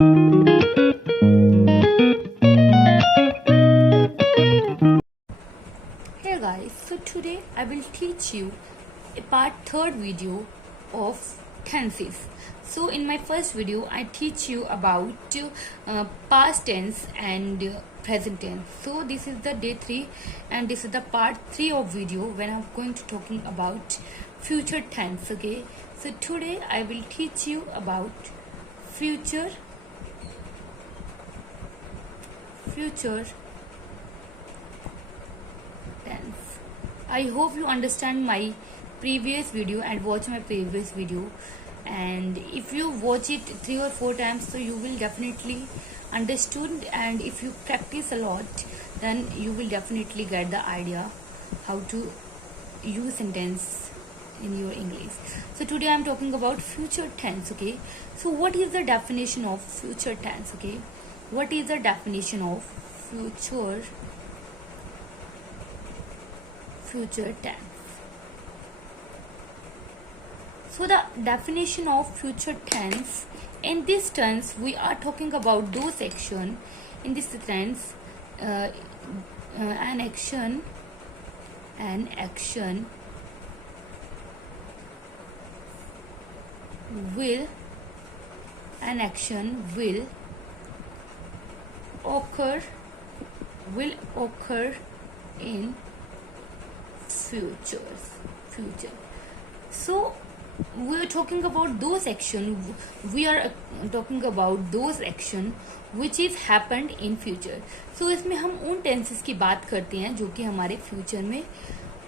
Hey guys, so today I will teach you a part third video of tenses. So in my first video I teach you about past tense and present tense. So this is the day 3 and this is the part 3 of video when I'm going to talking about future tense. Okay, so today I will teach you about future tense. I hope you understand my previous video and watch my previous video, and if you watch it 3 or 4 times so you will definitely understood, and if you practice a lot then you will definitely get the idea how to use sentence in your English. So today I'm talking about future tense. Okay, so what is the definition of future tense? Okay, what is the definition of future tense? So the definition of future tense, in this tense we are talking about those action. In this tense, an action will occur in future. So we are talking about those action, we are talking about those action which is happened in future. So इसमें हम उन tenses की बात करते हैं जो कि हमारे फ्यूचर में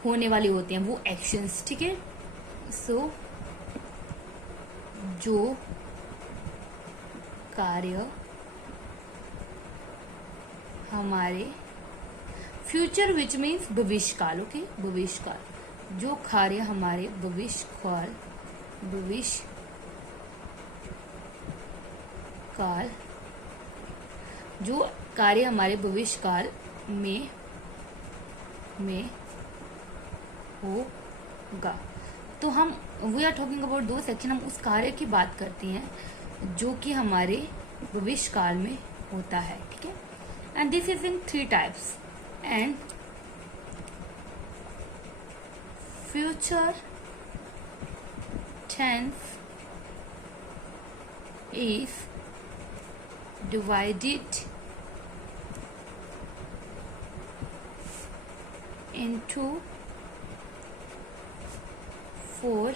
होने वाले होते हैं, वो एक्शंस. ठीक है, सो जो कार्य हमारे फ्यूचर विच मीन्स भविष्यकाल. ओके, भविष्यकाल, जो कार्य हमारे भविष्यकाल जो कार्य हमारे भविष्यकाल में होगा. तो हम वी आर टॉकिंग अबाउट दो सेक्शन, हम उस कार्य की बात करते हैं जो कि हमारे भविष्यकाल में होता है. ठीक है, and this is in 3 types. And future tense is divided into 4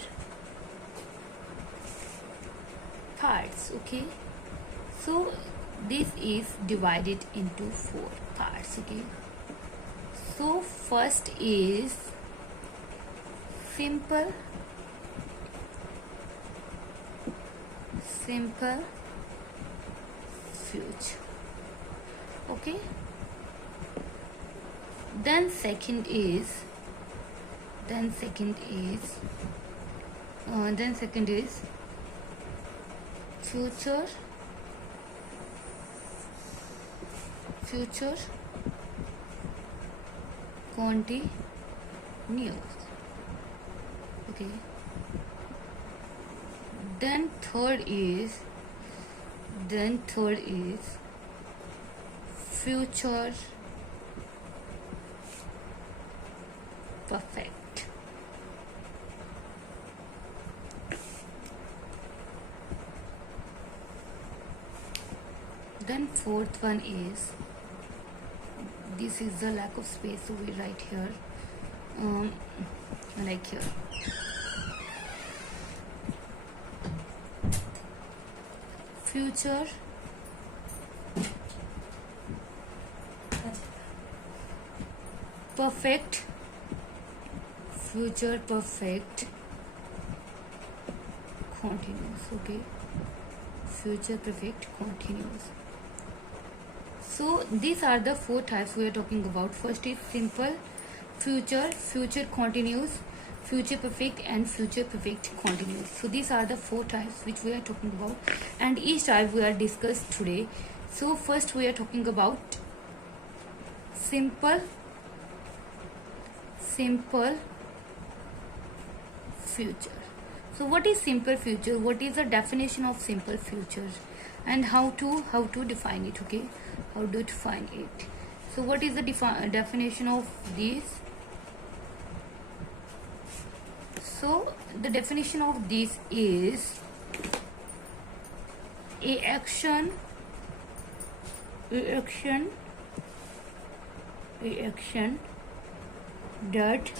parts. Okay, so this is divided into 4 parts. Okay, so first is simple future. Okay, then second is future continuous. Okay, then third is future perfect. Then fourth one is, this is the lack of space, so we write here like here. Future perfect continuous. Okay, future perfect continuous. So these are the 4 types we are talking about. First is simple future continuous, future perfect and future perfect continuous. So these are the 4 types which we are talking about, and each type we are discussed today. So first we are talking about simple future. So what is simple future? What is the definition of simple future? and how to define it. Okay, how to define it. So what is the definition of this? So the definition of this is a action that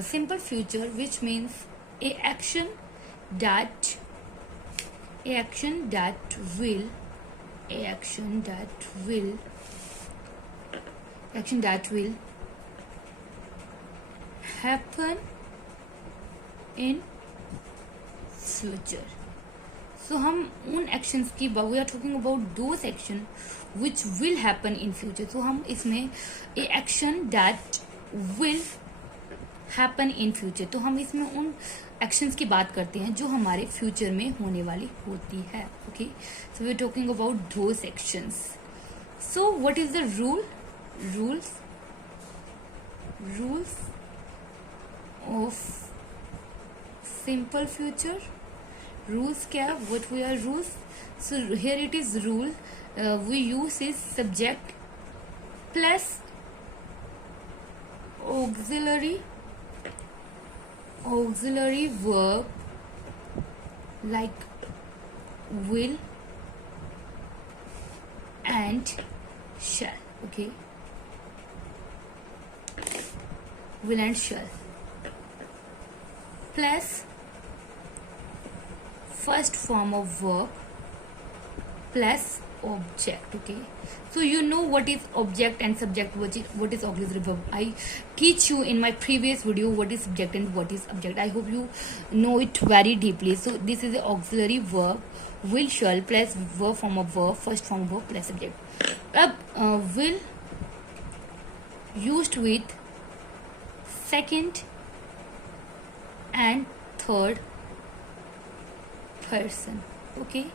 simple future, which means a action that will happen in future. So हम उन actions की we are talking about those action which will happen in future. So हम इसमें a action that will happen in future, तो हम इसमें उन actions की बात करते हैं जो हमारे future में होने वाली होती है. Okay, so we are talking about those actions. So what is the rules of simple future? Rules क्या? What we are rules? So here it is rule. We use is subject plus auxiliary verb like will and shall. Okay, will and shall plus first form of verb plus object. Okay, so you know what is object and subject, what is auxiliary verb. I teach you in my previous video what is subject and what is object. I hope you know it very deeply. So this is the auxiliary verb will shall plus verb form of verb, first form of verb plus subject. Will used with second and third person. Okay,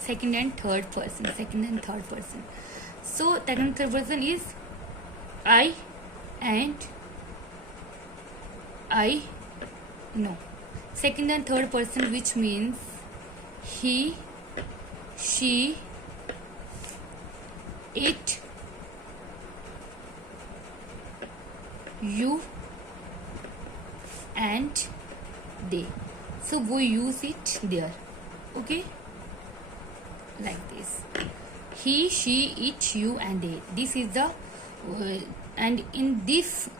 second and third person. So second and third person is I and I. No, second and third person, which means he, she, it, you and they. So we use it there. Okay, like this: he, she, it, you and they. This is the and in these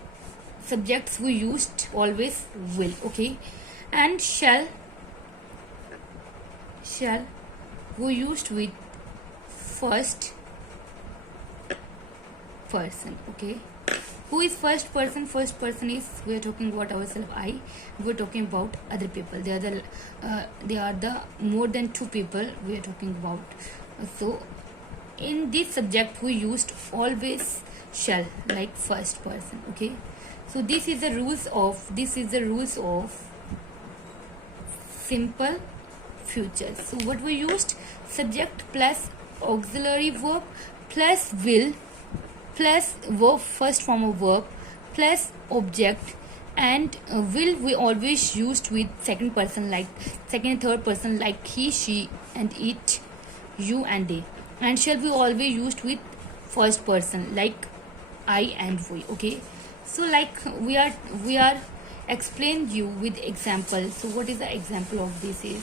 subjects we used always will. Okay, and shall we used with first person. Okay, who is first person? First person is, we are talking about ourselves, I. We are talking about other people. They are the more than two people we are talking about. So in this subject we used always shall, like first person. Okay, so this is the rules of simple future. So what we used: subject plus auxiliary verb plus will plus verb, first form of verb plus object, and will we always used with second person, like second and third person, like he, she and it, you and they. And shall be always used with first person, like I and we. Okay, so like we are explain you with example. So what is the example of this is?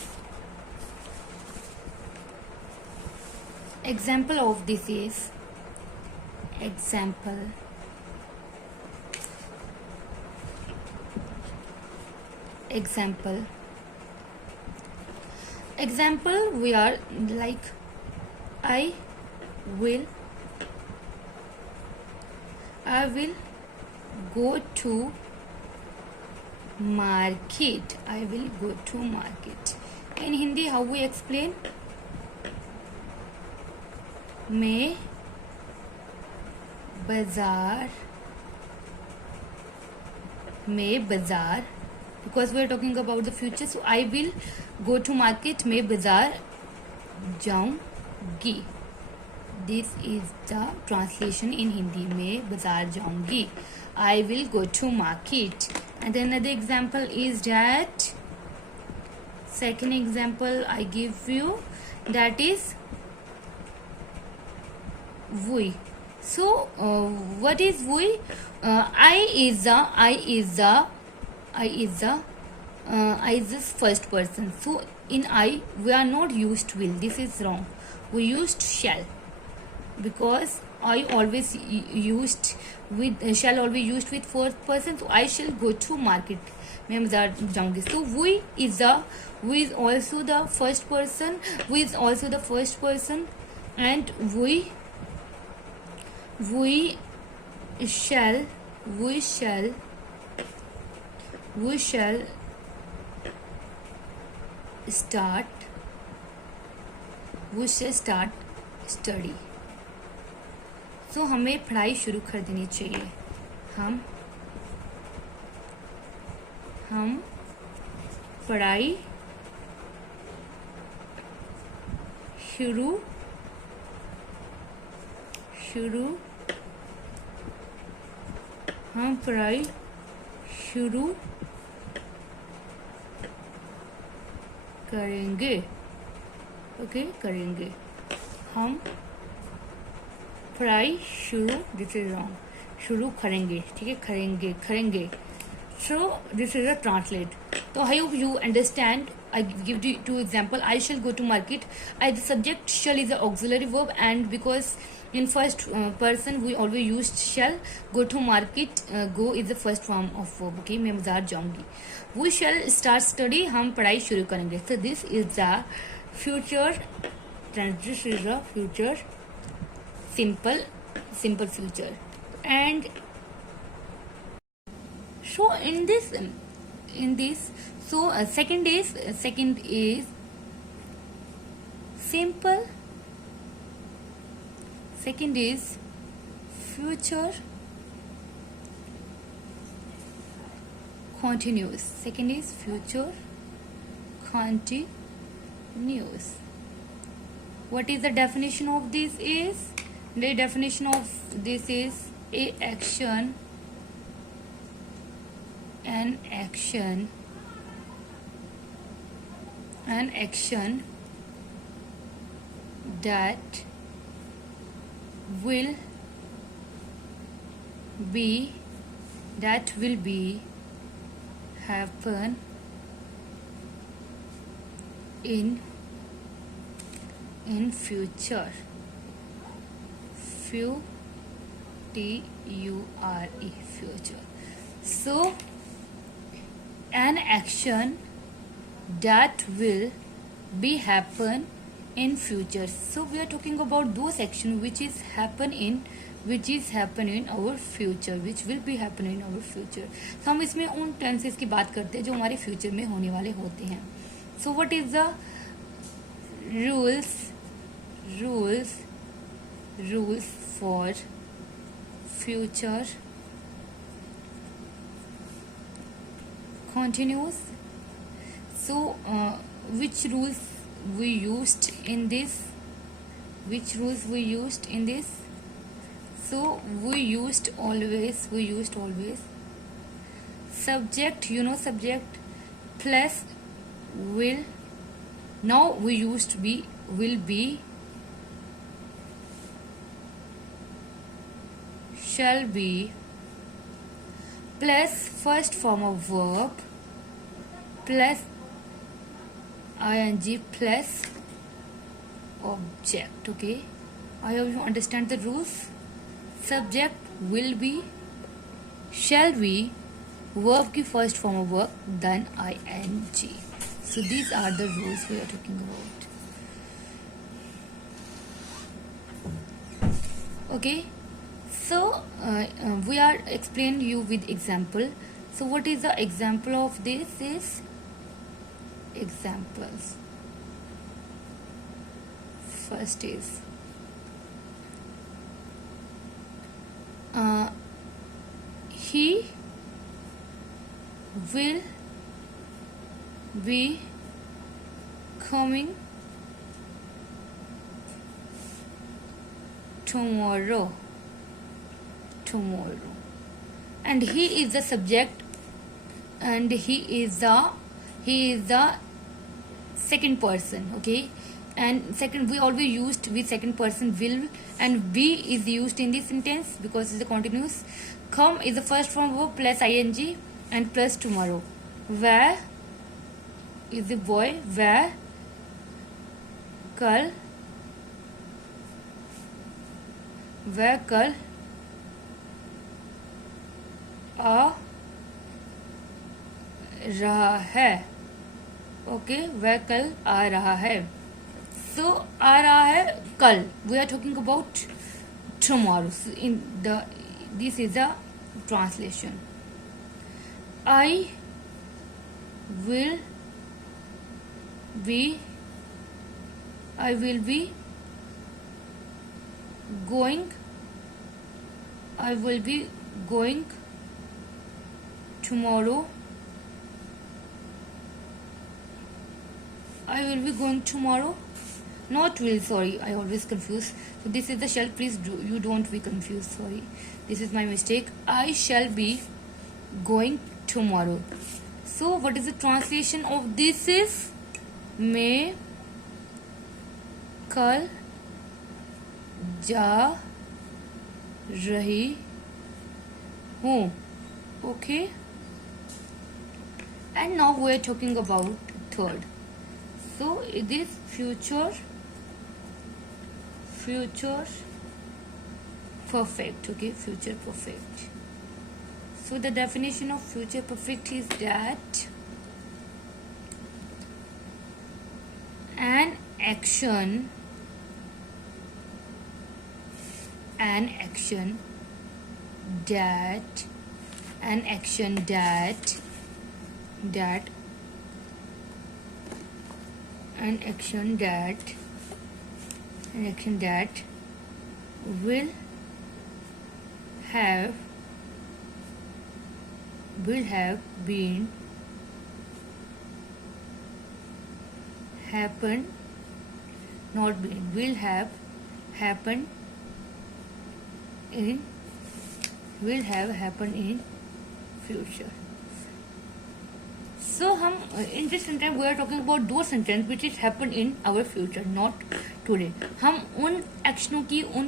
Example of this is example we are like I will go to market. I will go to market. In Hindi, how we explain? मैं बाजार because we are talking about the future. So I will go to market. मैं बाजार जाऊंगी. This is the translation in Hindi. मैं बाजार जाऊंगी. I will go to market. And then another example is that Second example I give you, that is we. So what is we? I is the first person. So in I we are not used will. This is wrong. We used shall, because I always used with shall always used with fourth person. So I shall go to market. मैं बाजार जाऊंगी. So we is also the first person. We is also the first person, and we shall start study. So हमें पढ़ाई शुरू कर देनी चाहिए. हम पढ़ाई शुरू हम पढ़ाई शुरू करेंगे. ओके, करेंगे. हम पढ़ाई शुरू, दिस इज रॉन्ग, शुरू करेंगे. ठीक है, करेंगे. So this is a translate. So I hope you understand. I give you two example. I shall go to market. The subject shall is the auxiliary verb, and because in first person we always used shall. Go to market, go is the first form of verb. Okay, मैं बाजार जाऊंगी. We shall start study. हम पढ़ाई शुरू करेंगे. So this is the future tense. This is the future simple future. And so in this so second is simple. Second is future continuous. Second is future continuous. What is the definition of this? Is the definition of this is a action, an action that will be happen in future. Future. So an action that will be happen in future. So we are talking about those action which is happen in our future, which will be happen in our future. So हम इसमें उन tenses की बात करते हैं जो हमारे future में होने वाले होते हैं. So what is the rules for future continuous? So which rules we used in this? So we used always subject, subject plus will. Now we used will be, shall be, plus first form of verb plus ing plus object. Okay, I hope you understand the rules. Subject will be, shall be, verb की first form of verb, then ing. So these are the rules we are talking about. Okay, so we are explain you with example. So what is the example of this? Is examples. First is he will be coming tomorrow, and he is the subject, and he is the second person, okay? And second, we always used with second person will, and be is used in this sentence because it's a continuous. Come is the first form verb plus ing and plus tomorrow. Where is the boy, where कल आ रहा है, okay, वह कल आ रहा है. सो आ रहा है कल, we are talking about tomorrow. In the this is the translation. I will be going tomorrow. I will be going tomorrow. Not will, sorry, I always confuse. So this is the shall, please you don't be confused, sorry. This is my mistake. I shall be going tomorrow. So what is the translation of this is? मैं कल जा रही हूँ, okay? And now we are talking about third. So it is future perfect, okay? Future perfect. So the definition of future perfect is that an action that will have been happened, not been, will have happened in future. So हम in this sentence we are talking about those sentence which is happen in our future, not today. हम उन एक्शनों की, उन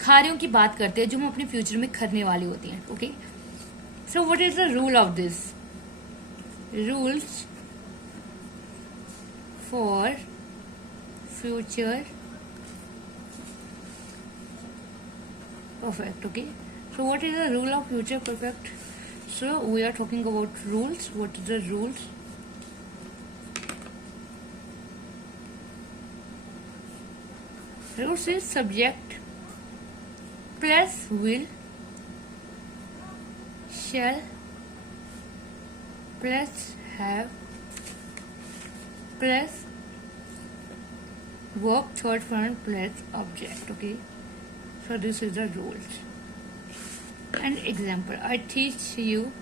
कार्यों की बात करते हैं जो हम अपने फ्यूचर में करने वाली होती हैं, okay? So what is the rule of this? Rules for future perfect, okay? So what is the rule of future perfect? So we are talking about rules. What is the rules? Rules is subject plus will, shall plus have plus verb third form plus object, okay? So this is the rules. And example, I teach you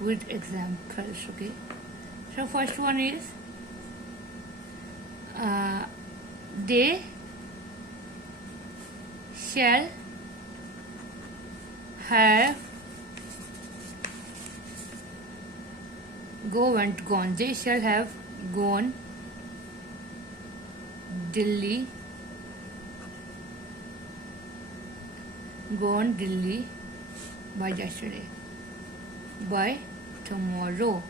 with examples, okay? So first one is they shall have gone. They shall have gone Delhi by yesterday, by tomorrow.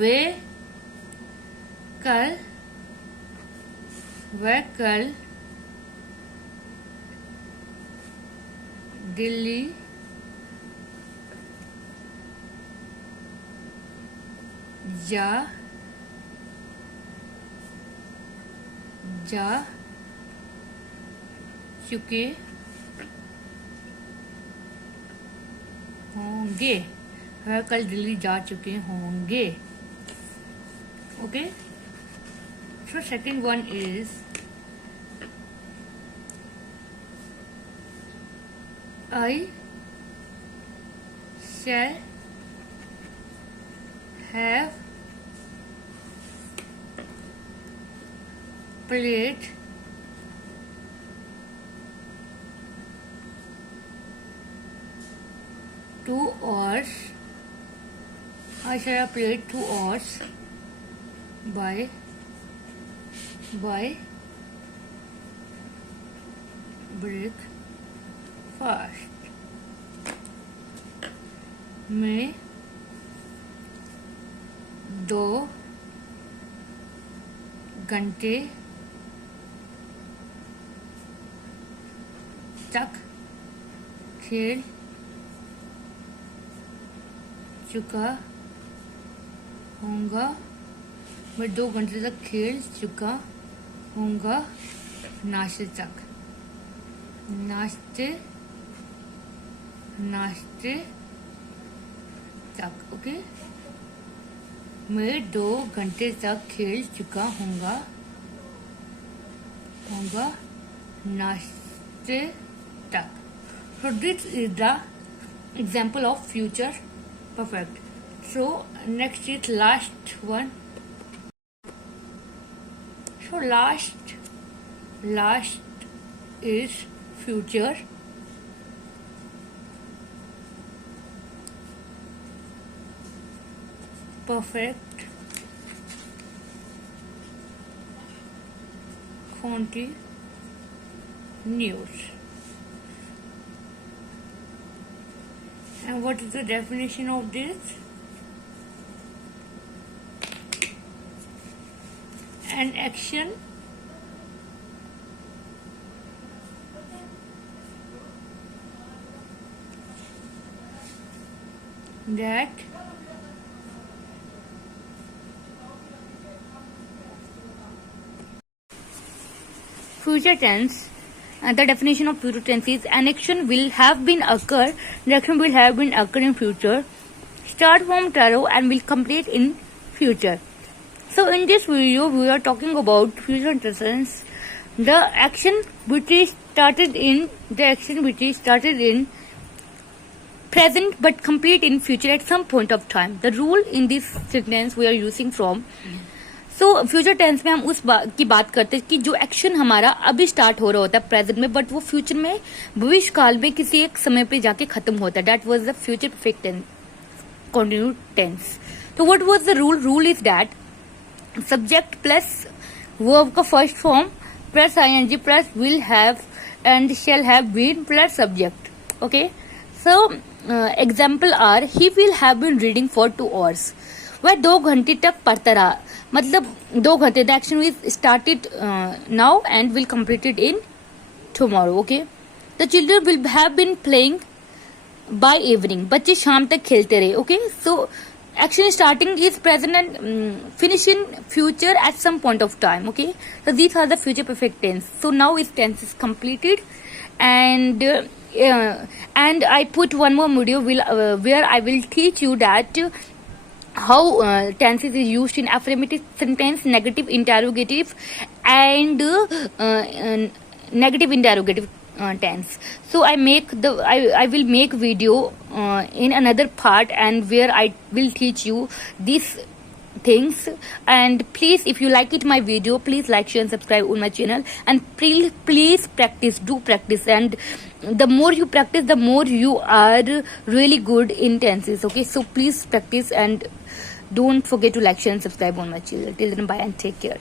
वे कल दिल्ली जा चुके होंगे. वह कल दिल्ली जा चुके होंगे, okay? So second one is I shall have played 2 hours. I shall have played 2 hours by breakfast. मैं 2 घंटे तक खेल चुका हूँगा. मैं 2 घंटे तक खेल चुका हूँगा. नाश्ते तक. ओके. मैं 2 घंटे तक खेल चुका हूँगा नाश्ते तक. So this is the example of future perfect. So next is last one. So last is future perfect continuous. And what is the definition of this? An action that future tense. The definition of future tense is an action will have been occur. The action will have been occur in future. Start from tomorrow and will complete in future. So in this video we are talking about future tense. The action which is started in present but complete in future at some point of time. The rule in this sentence we are using from. So future tense में हम उस की बात करते हैं कि जो action हमारा अभी स्टार्ट हो रहा होता है प्रेजेंट में, बट वो फ्यूचर में भविष्य काल में किसी एक समय पे जाके खत्म होता है. That was the future perfect tense, continue tense. तो what was the rule is that subject plus verb का first form plus I N G plus will have and shall have been plus subject. Okay. So example are he will have been reading for 2 hours. वह 2 घंटे तक पढ़ता रहा. मतलब 2 घंटे. The action will started now and will completed in tomorrow. Okay. The children will have been playing by evening. बच्चे शाम तक खेलते रहे. Okay. So action starting is present and finish in future at some point of time. Okay. So these are the future perfect tense. So now this tense is completed and I put one more video where I will teach you that how tenses is used in affirmative sentence, negative interrogative and negative interrogative tense. So I will make video in another part and where I will teach you these things. And please, if you like it my video, please like, share and subscribe on my channel. And please practice, do practice, and the more you practice the more you are really good in tenses. Okay, so please practice and don't forget to like, share and subscribe on my channel. Till then, bye and take care.